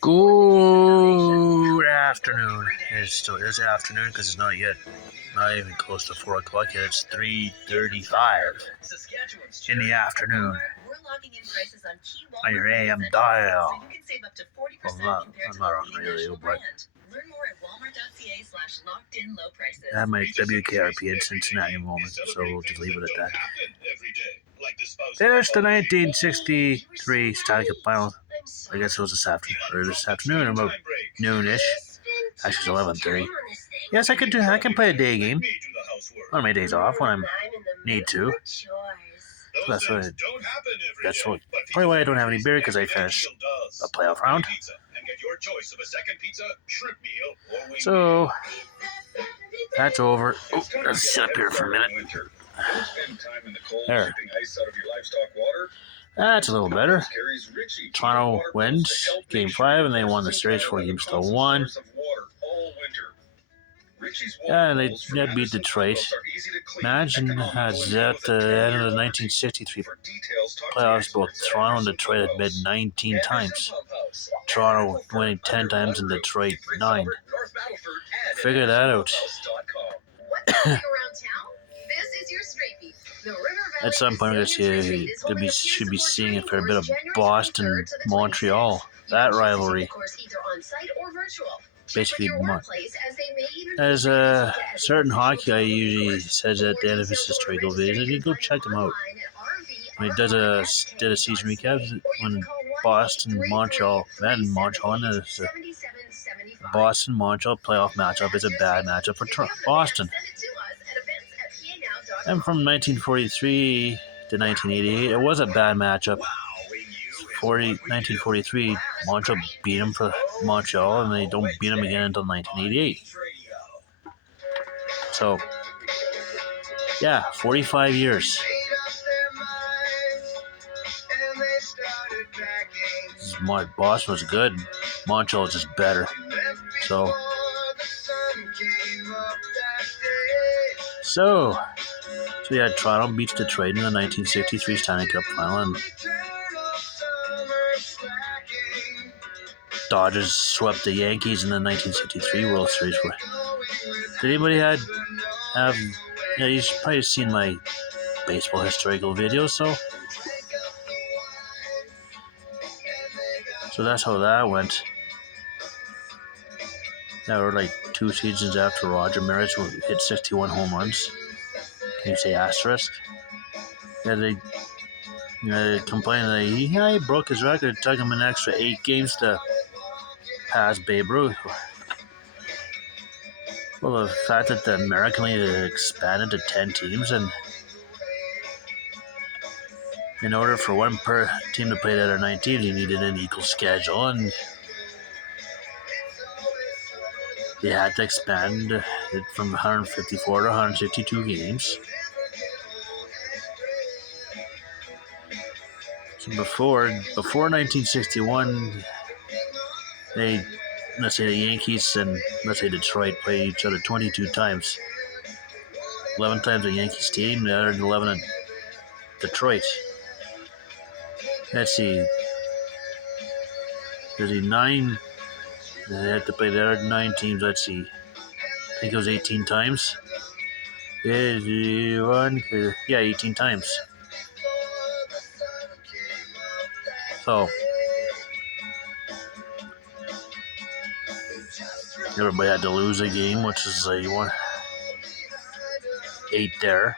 Good afternoon. It still is afternoon because it's not even close to 4 o'clock yet. It's 3:35 in the afternoon on your AM dial. I'm not on radio, but I have my WKRP in Cincinnati moment, so we'll just leave it at that. There's the 1963 Stanley Cup Final. I guess it was this afternoon, about noonish. Actually, it's 11:30. Yes, I can play a day game on my days off when I need to. So that's probably why I don't have any beer, because I finished a playoff round. So that's over. Oh, let's sit up here for a minute. There. That's a little better. Toronto wins Game 5, and they won the series 4-1. Yeah, and they beat Detroit. Imagine at the end of the 1963 playoffs, both Toronto and Detroit had met 19 times. Toronto winning 10 times and Detroit 9. Figure that out. At some point, I guess you should be seeing a fair bit of Boston, Montreal. That rivalry. Basically, as a certain hockey guy usually says at the end of his historical videos, you go check him out. When he did a season recap when Boston, Montreal, and Montreal, and the Boston Montreal playoff matchup is a bad matchup for Boston. And from 1943 to 1988, it was a bad matchup. 1943, Montreal beat them for Montreal, and they don't beat them again until 1988. So, yeah, 45 years. Boston was good. Montreal was just better. So yeah, Toronto beats Detroit in the 1963 Stanley Cup Final, and Dodgers swept the Yankees in the 1963 World Series. Did anybody have? Yeah, you've probably seen my baseball historical videos, so that's how that went. That were like 2 seasons after Roger Maris hit 61 home runs. Can you say asterisk? Yeah, they complained that he broke his record. It took him an extra 8 games to pass Babe Ruth. Well, the fact that the American League expanded to 10 teams, and in order for one per team to play the other 9 teams, you needed an equal schedule, and they had to expand it from 154 to 152 games. So before 1961, let's say the Yankees and let's say Detroit played each other 22 times. 11 times the Yankees team, the other 11 at Detroit. Let's see. There's 9. They had to play the other 9 teams. Let's see. I think it was 18 times. Yeah, 18 times. So everybody had to lose a game, which is 8 there.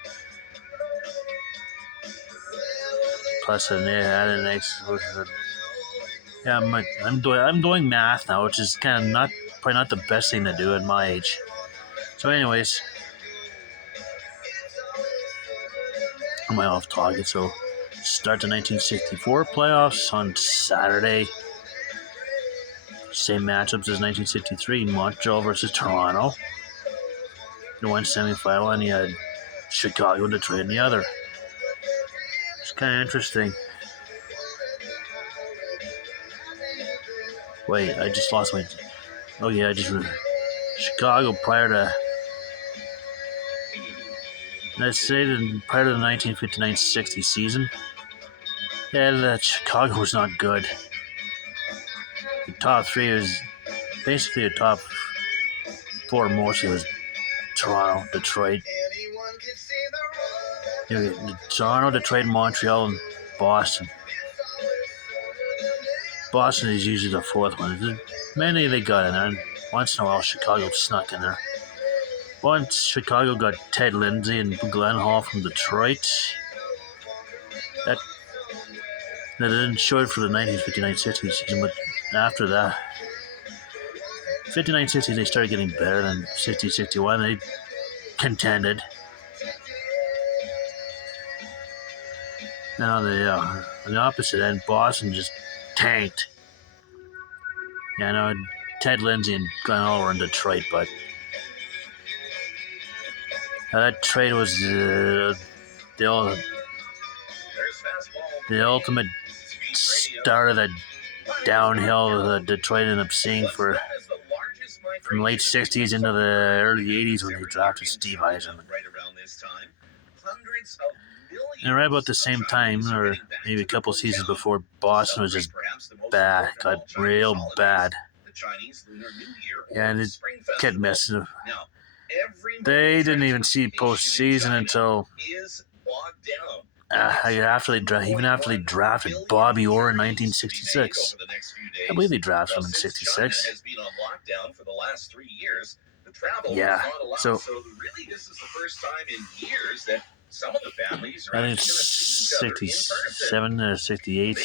Plus, they had an extra. Yeah, I'm doing math now, which is kind of probably not the best thing to do at my age. So, anyways, I'm off target. So, start the 1964 playoffs on Saturday. Same matchups as 1963, Montreal versus Toronto. In one semifinal, and you had Chicago and Detroit in the other. It's kind of interesting. Wait, I just lost my... Oh yeah, Chicago prior to... Let's say prior to the 1959-60 season. Yeah, that Chicago was not good. The top three was basically the top four mostly was Toronto, Detroit. Toronto, Detroit, Montreal, and Boston. Boston is usually the fourth one. Many they got in there, and once in a while Chicago snuck in there. Once Chicago got Ted Lindsay and Glenn Hall from Detroit. That didn't show it for the 1959-60 season, but after that, 59-60 they started getting better. Than 60-61 they contended. Now on the opposite end, Boston just tanked. Yeah, I know Ted Lindsay and Glenn Hall were in Detroit, but that trade was the ultimate start of the downhill that Detroit ended up seeing from late 60s into the early 80s when they drafted Steve Yzerman. And right about the same time, or maybe a couple seasons before, Boston was just bad, got real bad. And it kept messing up. They didn't even see postseason until after they drafted Bobby Orr in 1966. I believe they drafted him in 66. Yeah, so I think it's 67 or 68.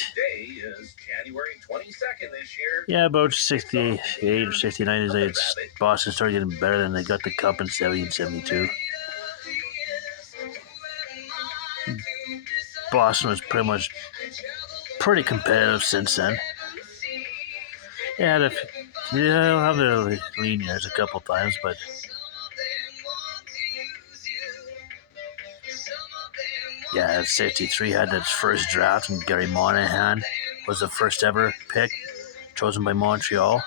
Yeah, about 68 or 69 is Boston started getting better, and they got the cup in 70 and 72. Boston was pretty competitive since then. Yeah, they'll have their lean years a couple times, but yeah, 63 had its first draft, and Gary Monahan was the first ever pick, chosen by Montreal.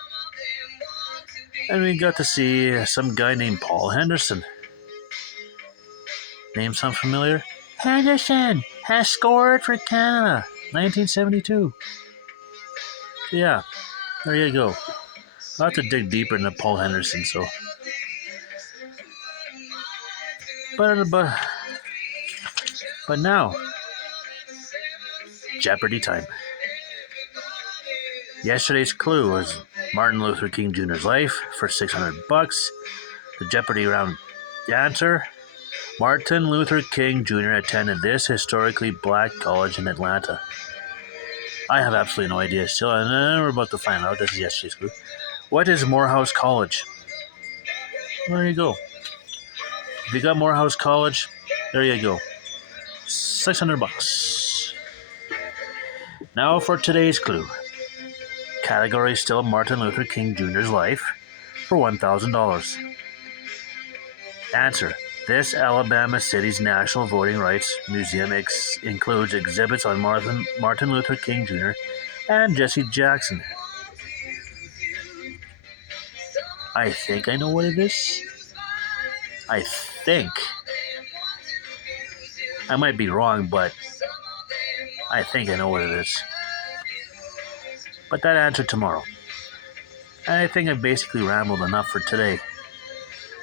And we got to see some guy named Paul Henderson. Name sound familiar? Henderson has scored for Canada, 1972. Yeah, there you go. I'll have to dig deeper into Paul Henderson, so. But now, Jeopardy time. Yesterday's clue was Martin Luther King Jr.'s life for $600. The Jeopardy round answer: Martin Luther King Jr. attended this historically black college in Atlanta. I have absolutely no idea still, and we're about to find out. This is yesterday's clue. What is Morehouse College? There you go. If you got Morehouse College, there you go. $600. Now for today's clue. Category still Martin Luther King Jr.'s life for $1,000. Answer: this Alabama City's National Voting Rights Museum includes exhibits on Martin Luther King Jr. and Jesse Jackson. I think I know what it is. I think. I might be wrong, but I think I know what it is. But that answer tomorrow. I think I basically rambled enough for today.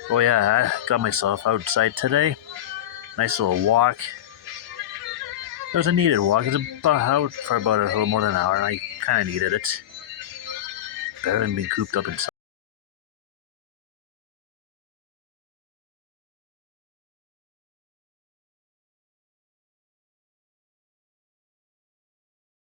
Oh yeah, I got myself outside today. Nice little walk. It was a needed walk. It was out for about a little more than an hour, and I kind of needed it. Better than being cooped up inside.